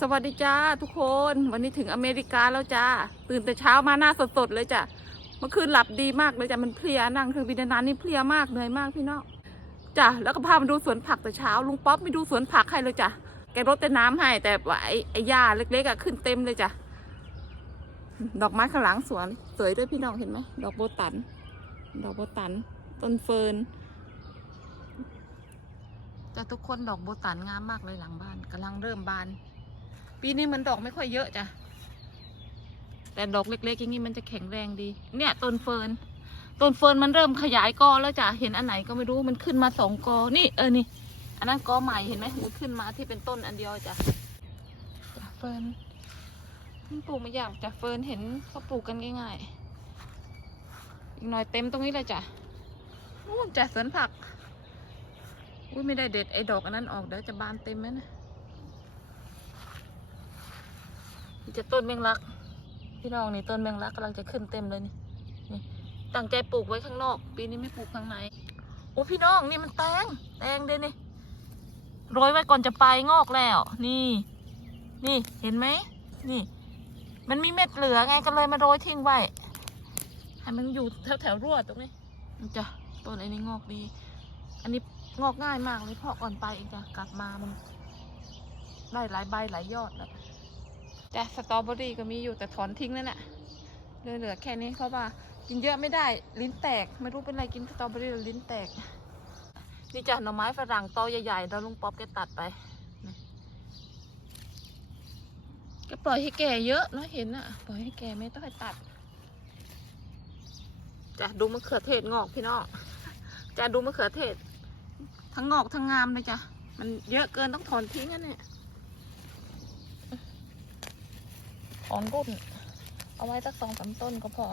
สวัสดีจ้าทุกคนวันนี้ถึงอเมริกาแล้วจ้าตื่นแต่เช้ามาหน้าสดๆเลยจ้ะเมื่อคืนหลับดีมากเลยจ้ะมันเพลียนั่งเครื่องบินนานนี่เพลียมากเหนื่อยมากพี่น้องจ้ะแล้วก็พามาดูสวนผักแต่เช้าลุงป๊อปไม่ดูสวนผักให้เลยจ้ะแกรดแต่น้ำให้ แต่ว่าไอ้ไอ้หญ้าเล็กๆอะขึ้นเต็มเลยจ้ะดอกไม้ข้างหลังสวนสวยด้วยพี่น้องเห็นไหมดอกโบตัน ดอกโบตัน ต้นเฟิร์นแต่ทุกคนดอกโบตันงามมากเลยหลังบ้านกำลังเริ่มบาน ปีนี้มันดอกไม่ค่อยเยอะจ้ะ แต่ดอกเล็กๆอย่างนี้มันจะแข็งแรงดี เนี่ยต้นเฟิร์น ต้นเฟิร์นมันเริ่มขยายกอแล้วจ้ะ เห็นอันไหนก็ไม่รู้ มันขึ้นมาสองกอ นี่เออ นี่ อันนั้นกอใหม่เห็นไหมมันขึ้นมาที่เป็นต้นอันเดียวจ้ะจ้ะเฟิร์นมันปลูกไม่ยากจ้ะ เฟิร์นเห็นเขาปลูกกันง่ายๆ อีกหน่อยเต็มตรงนี้เลยจ้ะนู่นจ้ะสวนผัก อุ้ยไม่ได้เด็ดไอ้ดอกอันนั้นออกเดี๋ยวจะบานเต็มไหมนะ นี่จะต้นแมงลัก พี่น้องนี่ต้นแมงลักกำลังจะขึ้นเต็มเลยนี่นี่ตั้งใจปลูกไว้ข้างนอก ปีนี้ไม่ปลูกข้างในโอ้พี่น้องนี่มันแตงแตงเด้นี่โรยไว้ก่อนจะไปงอกแล้ว นี่ นี่เห็นไหมนี่ มันมีเม็ดเหลือไงก็เลยมาโรยทิ้งไว้ให้มันอยู่แถวแถวรั่วตรงนี้มันจะต้นไอ้นี่งอกดี อันนี้งอกง่ายมากเลยเพาะก่อนไปเองจ้ะกลับมามัน ได้หลายใบหลายยอดแล้ว แต่สตรอเบอรี่ก็มีอยู่แต่ถอนทิ้งนั่นแหละเลือเหลือแค่นี้เพราะว่ากินเยอะไม่ได้ลิ้นแตก ไม่รู้เป็นไรกินสตรอเบอรี่แล้วลิ้นแตก นี่จ้ะหน่อไม้ฝรั่งตอใหญ่ๆแล้วลุงป๊อปแกตัดไปแก็ปล่อยให้แก่เยอะนอะเห็นอะปล่อยให้แก่ไม่ต้องให้ตัดจ้ะดูมะเขือเทศงอกพี่น้องจ้ะดูมะเขือเทศ ทั้งงอกทั้งงามเลยจ้ะมันเยอะเกินต้องถอนทิ้งอะเนี่ย ถ อนรุ่น เอาไว้สักสองสามต้นก็พอ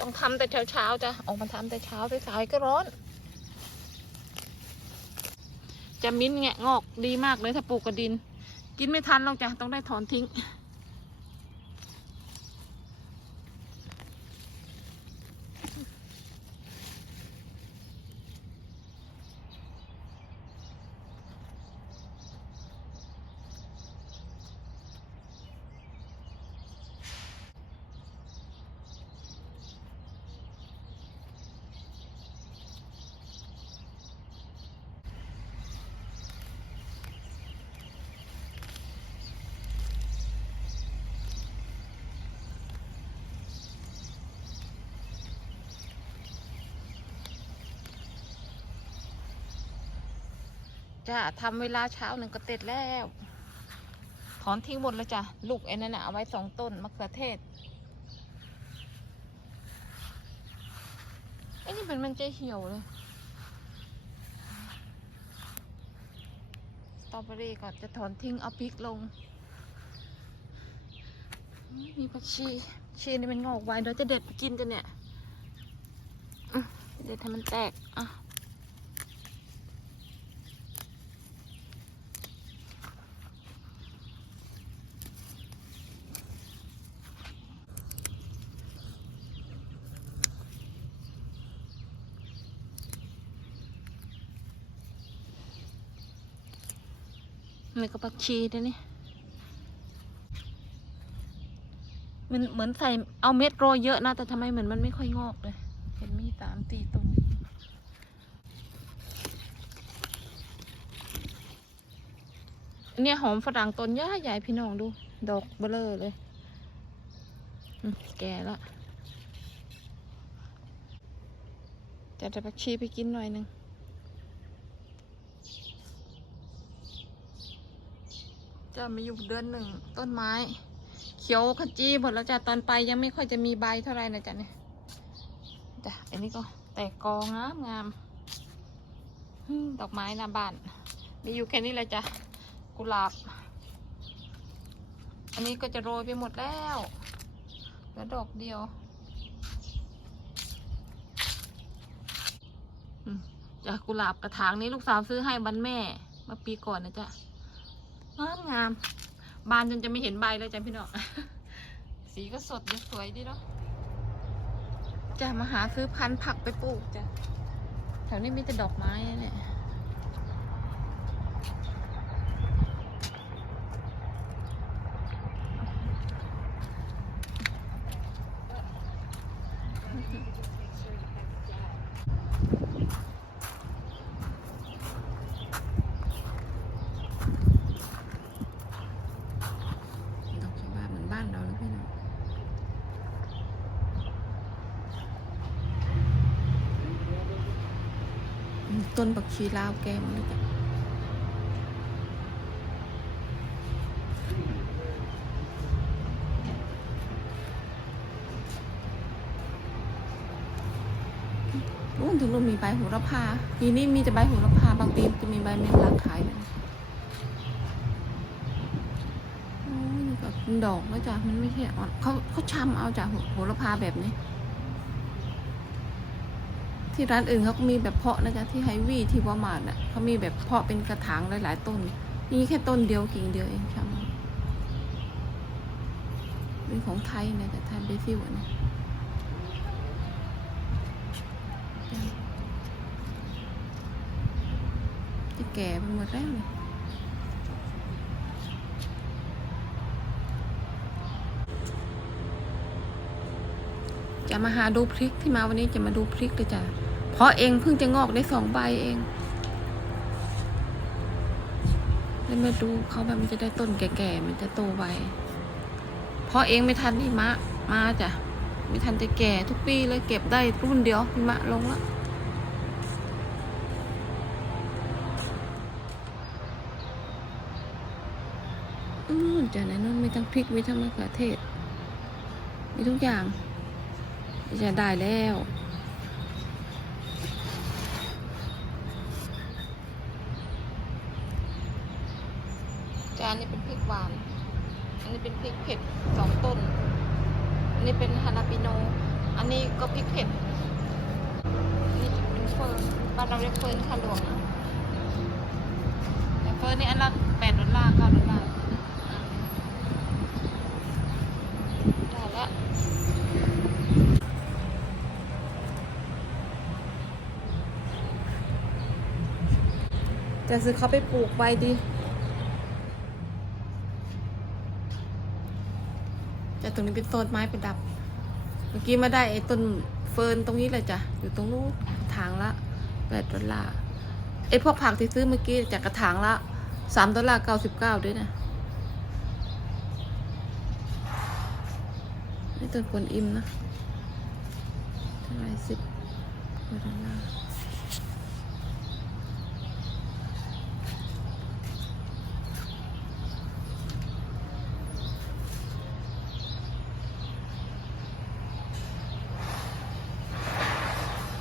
ต้องทำแต่เช้าๆจ้ะ ออกมาทำแต่เช้าสายๆก็ร้อน จะมิ้นแงะงอกดีมากเลยถ้าปลูกกระดิน กินไม่ทันหรอกจ้ะต้องได้ถอนทิ้ง จ้ะทำเวลาเช้าหนึ่งก็เสร็จแล้วถอนทิ้งหมดแล้วจ้ะ ลูกไอ้นั่นน่ะเอาไว้สองต้นมะเขือเทศไอ้นี่เป็นมันจะเหี่ยวเลย สตรอเบอรี่ก่อนจะถอนทิ้งเอาพริกลง มีผักชีชีนี่มันงอกไวเดี๋ยวจะเด็ดกินกันเนี่ย เด็ดให้มันแตก อะ นี่ก็ผักชีด้วยนี่มันเหมือนใส่เอาเม็ดโรยเยอะนะ แต่ทำไมเหมือนมันไม่ค่อยงอกเลย เห็นมีสามตีต้นเนี่ยหอมฝรั่งต้นย่าใหญ่พี่น้องดู ดอกเบลอเลย แก่แล้วจะได้ผักชีไปกินหน่อยหนึ่ง จะมีอยู่เดือนหนึ่งต้นไม้ เขียวขจีหมดแล้วจ้ะตอนไปยังไม่ค่อยจะมีใบเท่าไหร่นะจ๊ะเนี่ยจ้ะอันนี้ก็แตกกองามงามดอกไม้หน้าบ้านมีอยู่แค่นี้แหละจ้ะกุหลาบ อันนี้ก็จะโรยไปหมดแล้วเหลือดอกเดียวจากกุหลาบกระถางนี้ลูกสาวซื้อให้วันแม่เมื่อปีก่อนนะจ๊ะ งามงามบานจนจะไม่เห็นใบเลยจ้ะพี่น้องสีก็สดดีสวยดีเนาะจะมาหาซื้อพันธุ์ผักไปปลูกจ้ะแถวนี้มีแต่ดอกไม้เนี่ย ดอกชบาเหมือนบ้านเราเลยพี่น้องอืมต้ นบักชีลาวแกมเลยจ้ะรุ่นถึงรุ่นมีใบโหระพาปีนี้มีแต่ใบโหระพาบางปีจะมีใบเมงลักขายเลยโอ้ยนี่ก็เป็นดอกแล้วจ้ะมันไม่ใช่อ่อนเขาเขาชำเอาจากโหระพาแบบนี้ ที่ร้านอื่นเขาก็มีแบบเพาะนะจ๊ะที่ไฮวี่ที่วอมาร์ทน่ะเขามีแบบเพาะเป็นกระถางหลายๆต้นนี่แค่ต้นเดียวกิ่งเดียวเองชำเอาเป็นของไทยนะแต่ไทยเบซิลนะจะแก่ไปหมดแล้วเนี่ยจะมาหาดูพริกที่มาวันนี้จะมาดูพริกเลยจ้ะ เพราะเองเพิ่งจะงอกได้สองใบเองแล้วมาดูเขาแบบมันจะได้ต้นแก่ๆ มันจะโตไว เพราะเองไม่ทันหิมะ มาจ้ะ ไม่ทันจะแก่ทุกปีเลยเก็บได้รุ่นเดียวหิมะลงล้วอืมจากนั้นนมีทั้งพริกมีทั้งมะเขือเทศ มีทุกอย่างจะได้แล้ว นนี้เป็นพริกหวาน อันนี้เป็นพริกเผ็ดสองต้น อันนี้เป็นฮานาปิโน อันนี้ก็พริกเผ็ดนนี้เป็นเฟิร์นบ้านเราเรียกเฟิร์นค่ะหลวงนะเฟิร์นนี่อันละแปดดอลลาร์เก้าดอลลาร์ได้แล้วจะซื้อเขาไปปลูกไว้ดี ตรงนี้เป็นต้นไม้ประดับ เมื่อกี้มาได้ไอ้ต้นเฟิร์นตรงนี้เลยจ้ะ อยู่ตรงนู้นทางละแปดดอลลาร์ไอ้พวกผักที่ซื้อเมื่อกี้จากกระถางละสามดอลลาร์เก้าสิบเก้าด้วยนะนี่ต้นกวนอิมนะเท่าไรสิบดอลลาร์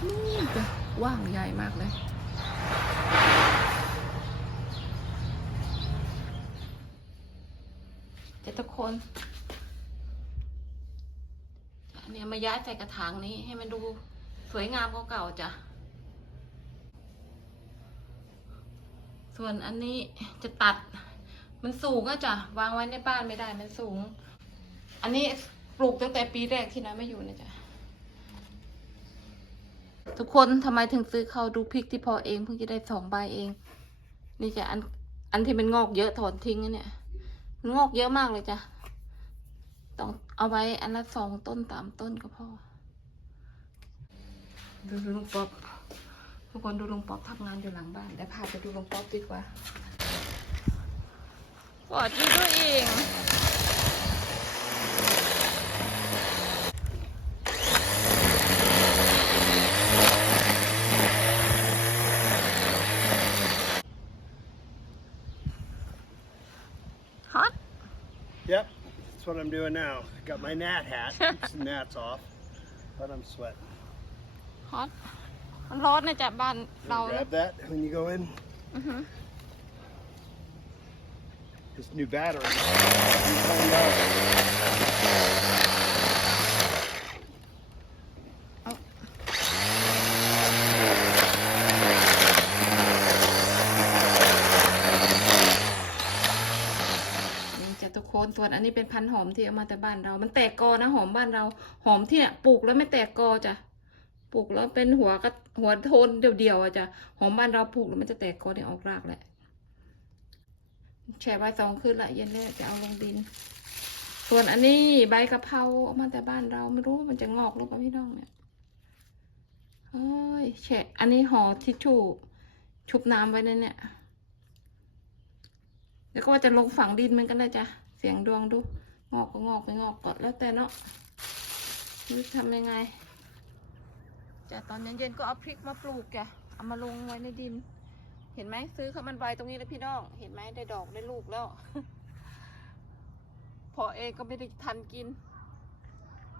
นี่จะ ว่างใหญ่มากเลย จะทุกคนเนี้ยมาย้ายใส่กระถางนี้ให้มันดูสวยงามกว่าเก่าจ้ะ ส่วนอันนี้จะตัด มันสูงก็จ้ะ วางไว้ในบ้านไม่ได้มันสูง อันนี้ปลูกตั้งแต่ปีแรกที่น้าไม่อยู่นะจ๊ะ ทุกคนทำไมถึงซื้อเขาดูพริกที่พอเองเพิ่งจะได้สองใบเอง นี่จะอันอันที่มันงอกเยอะถอนทิ้งนะเนี่ยมันงอกเยอะมากเลยจ้ะต้องเอาไว้อันละสองต้นสามต้นก็พอดูลุงป๊อบทุกคนดูลุงป๊อบทำงานอยู่หลังบ้านแต่พาไปดูลุงป๊อบดีกว่าปอดอยู่ด้วยเอง that's what I'm doing now. Got my gnat hat. Keeps the gnats off, but I'm sweating. ฮอตมันร้อนนะจ๊ะบ้าน You เรา grab that when you go in. อือหือ This new battery. ันนี้เป็นพันหอมที่เอามาแต่บ้านเรา มันแตกกอนะหอมบ้านเรา หอมที่เนี่ยปลูกแล้วไม่แตกกอจ้ะ ปลูกแล้วเป็นหัวก็หัวโทนเดียวๆอะจ้ะ หอมบ้านเราปลูกแล้วมันจะแตกกอเนี่ยออกรากแหละ แช่ไว้สองคืนละเย็นแล้วจะเอาลงดิน ส่วนอันนี้ใบกะเพราเอามาแต่บ้านเราไม่รู้ว่ามันจะงอกหรือเปล่าพี่น้องเนี่ยเฮ้ยแช่ อันนี้ห่อทิชชู่ชุบน้ำไว้นั่นเนี่ย แล้วก็ว่าจะลงฝังดินเหมือนกันเลยจ้ะ สียงดวงดู งอกก็งอกไปงอกก็แล้วแต่เนาะไม่ทำยังไงจ้ะตอนเย็นๆก็เอาพริกมาปลูกแกเอามาลงไว้ในดิน เห็นไหมซื้อเขามันใบตรงนี้แล้วพี่น้อง เห็นไหมได้ดอกได้ลูกแล้ว พอเองก็ไม่ได้ทันกิน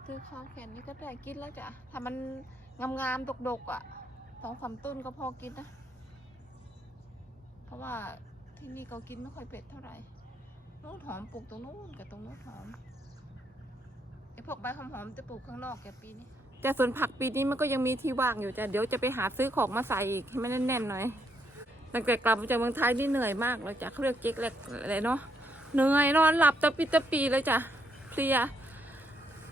ซื้อข้าวแค่นี้ก็ได้กินแล้วจ้ะ ถ้ามันงามๆดกๆอะสองสามต้นก็พอกินนะ เพราะว่าที่นี่ก็กินไม่ค่อยเผ็ดเท่าไหร่ นู้นหอมปลูกตรงนู้นกับตรงนู้นหอมไอพวกใบหอมๆจะปลูกข้างนอกแกปีนี้แต่ส่วนผักปีนี้มันก็ยังมีที่ว่างอยู่จ้ะเดี๋ยวจะไปหาซื้อของมาใส่อีกให้มันแน่นๆหน่อยตั้งแต่กลับมาจากเมืองไทยนี่เหนื่อยมากเลยจ้ะเขาเรียกเจ๊กแหลกอะไรเนาะเหนื่อยนอนหลับตะปิตะปีเลยจ้ะเพลีย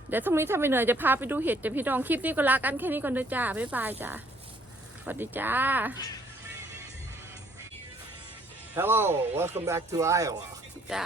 เดี๋ยวพรุ่งนี้ถ้าไม่เหนื่อยจะพาไปดูเห็ดจ้ะพี่น้องคลิปนี้ก็ลากันแค่นี้ก่อนเด้อจ้าบ๊ายบายจ้าสวัสดีจ้า Hello, welcome back to Iowa. จ้า